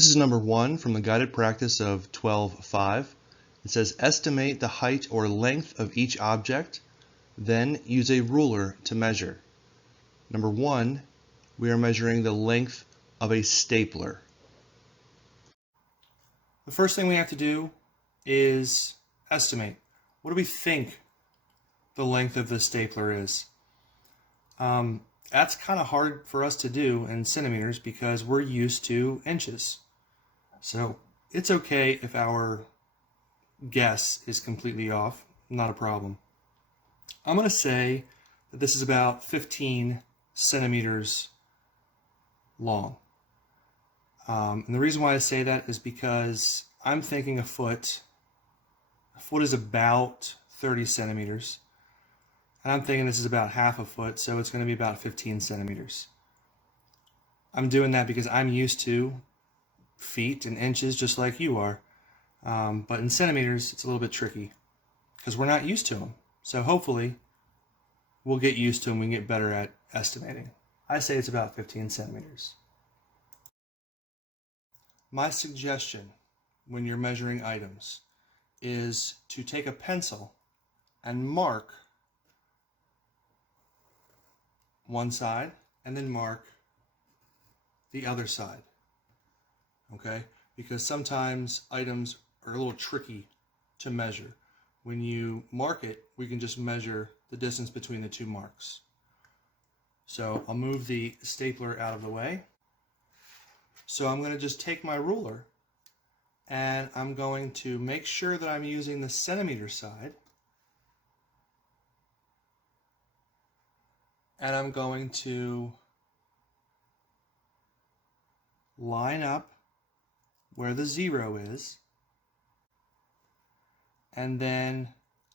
This is number 1 from the guided practice of 12.5. It says estimate the height or length of each object, then use a ruler to measure. Number 1, we are measuring the length of a stapler. The first thing we have to do is estimate. What do we think the length of the stapler is? That's kind of hard for us to do in centimeters because we're used to inches. So it's okay if our guess is completely off, not a problem. I'm going to say that this is about 15 centimeters long. And the reason why I say that is because I'm thinking a foot. A foot is about 30 centimeters. And I'm thinking this is about half a foot, so it's going to be about 15 centimeters. I'm doing that because I'm used to feet and inches just like you are. But in centimeters, it's a little bit tricky because we're not used to them. So hopefully we'll get used to them. We can get better at estimating. I say it's about 15 centimeters. My suggestion when you're measuring items is to take a pencil and mark one side and then mark the other side. Okay? Because sometimes items are a little tricky to measure. When you mark it, we can just measure the distance between the two marks. So I'll move the stapler out of the way. So I'm going to just take my ruler and I'm going to make sure that I'm using the centimeter side. And I'm going to line up where the 0 is and then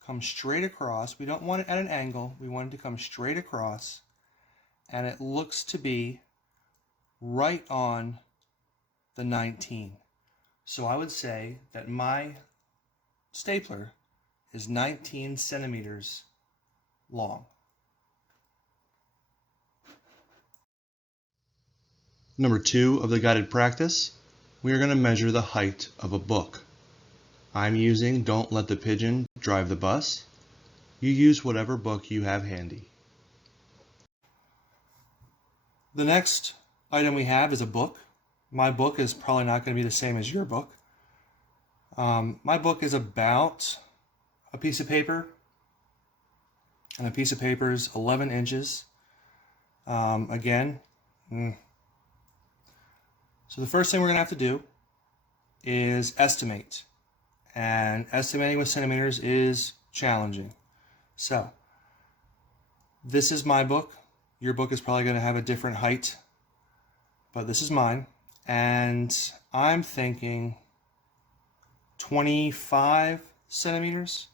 come straight across. We don't want it at an angle. We want it to come straight across, and it looks to be right on the 19. So I would say that my stapler is 19 centimeters long. Number 2 of the guided practice, we are going to measure the height of a book. I'm using Don't Let the Pigeon Drive the Bus. You use whatever book you have handy. The next item we have is a book. My book is probably not going to be the same as your book. My book is about a piece of paper, and a piece of paper is 11 inches. So the first thing we're going to have to do is estimate. And estimating with centimeters is challenging. So this is my book. Your book is probably going to have a different height, but this is mine. And I'm thinking 25 centimeters.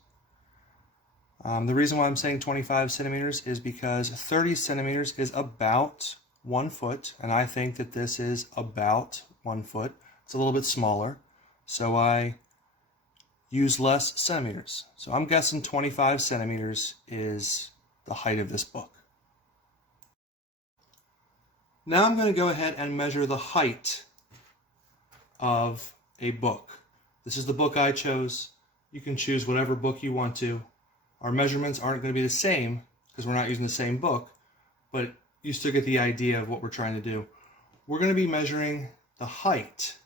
The reason why I'm saying 25 centimeters is because 30 centimeters is about 1 foot, and I think that this is about 1 foot. It's a little bit smaller, so I use less centimeters. So I'm guessing 25 centimeters is the height of this book. Now I'm going to go ahead and measure the height of a book. This is the book I chose. You can choose whatever book you want to. Our measurements aren't going to be the same because we're not using the same book, but you still get the idea of what we're trying to do. We're going to be measuring the height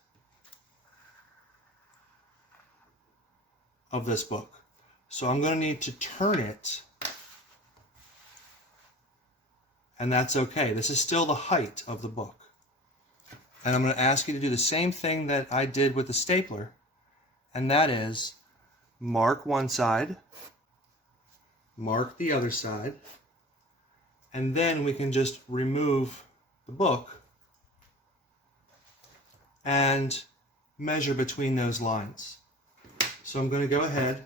of this book. So I'm going to need to turn it, and that's okay. This is still the height of the book. And I'm going to ask you to do the same thing that I did with the stapler, and that is mark one side, mark the other side, and then we can just remove the book and measure between those lines. So I'm going to go ahead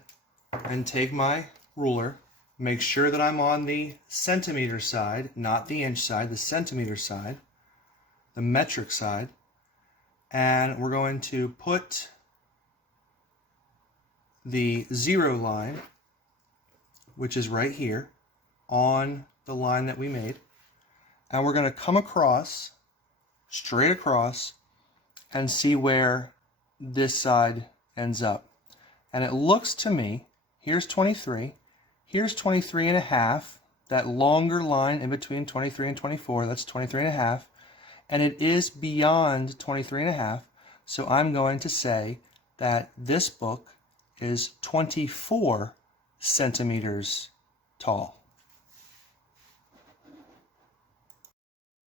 and take my ruler, make sure that I'm on the centimeter side, not the inch side, the centimeter side, the metric side, and we're going to put the 0 line, which is right here, on the line that we made, and we're going to come across, straight across, and see where this side ends up. And it looks to me, here's 23, here's 23 and a half, that longer line in between 23 and 24, that's 23 and a half, and it is beyond 23 and a half, so I'm going to say that this book is 24 centimeters tall.